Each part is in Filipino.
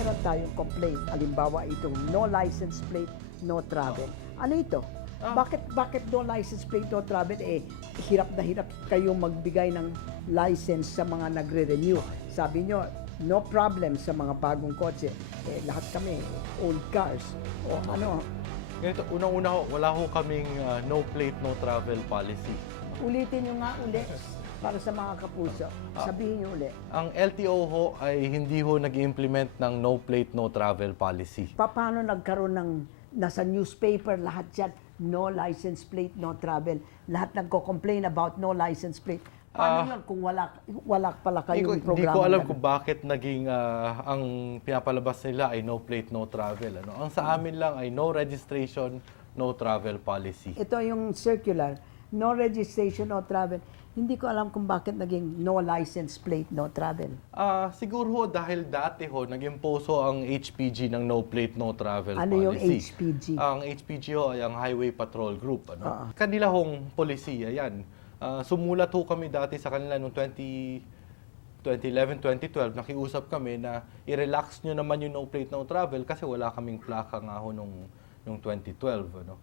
meron tayong complaint, halimbawa itong no license plate, no travel. Ano ito? Bakit no license plate, no travel? Hirap na hirap kayong magbigay ng license sa mga nagre-renew. Sabi nyo, no problem sa mga bagong kotse. Lahat kami, old cars. O ano, Ganito, unang-una ho, wala ho kaming no plate, no travel policy. ulitin nyo nga ulit para sa mga kapuso. Sabihin nyo ulit. Ang LTO ho ay hindi ho nag-implement ng no plate, no travel policy. Paano nagkaroon ng nasa newspaper lahat yan, no license plate, no travel. Lahat nagko-complain about no license plate. Paano yun kung wala pala kayong programa? Hindi ko alam ganun? kung bakit naging ang pinapalabas nila ay no plate, no travel. Ano? Ang sa amin lang ay no registration, no travel policy. Ito yung circular, no registration, no travel. Hindi ko alam kung bakit naging no license plate, no travel. Siguro ho dahil dati ho nag-impose ho ang HPG ng no plate, no travel Ano policy. yung HPG? Ang HPG ho ay ang Highway Patrol Group. Ano? Kanila hong polisiya yan. Sumulat ho kami dati sa kanila noong 2011, 2012, nakiusap kami na i-relax nyo naman yung no plate, no travel kasi wala kaming plaka nga ho nung 2012. Ano?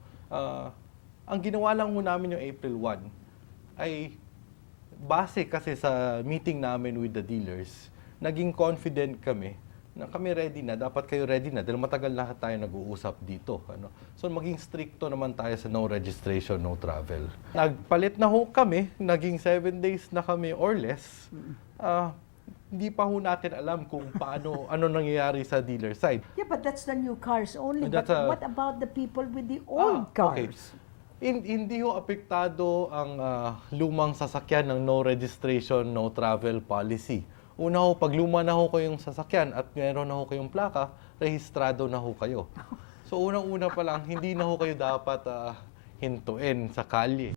Ang ginawa lang ho namin yung April 1 ay base kasi sa meeting namin with the dealers, naging confident kami na kami ready na, dapat kayo ready na dahil matagal na tayo nag-uusap dito. Ano? So maging stricto naman tayo sa no registration, no travel. Nagpalit na ho kami, naging 7 days na kami or less. Hindi pa ho natin alam kung paano, ano nangyayari sa dealer side. Yeah, but that's the new cars only. That's But what about the people with the old cars? Okay. Hindi ho apektado ang lumang sasakyan ng no registration, no travel policy. Una ho, pag luma na ho kayong sasakyan at meron na ho kayong plaka, rehistrado na ho kayo. So unang-una pa lang, hindi na ho kayo dapat hintuin sa kalye.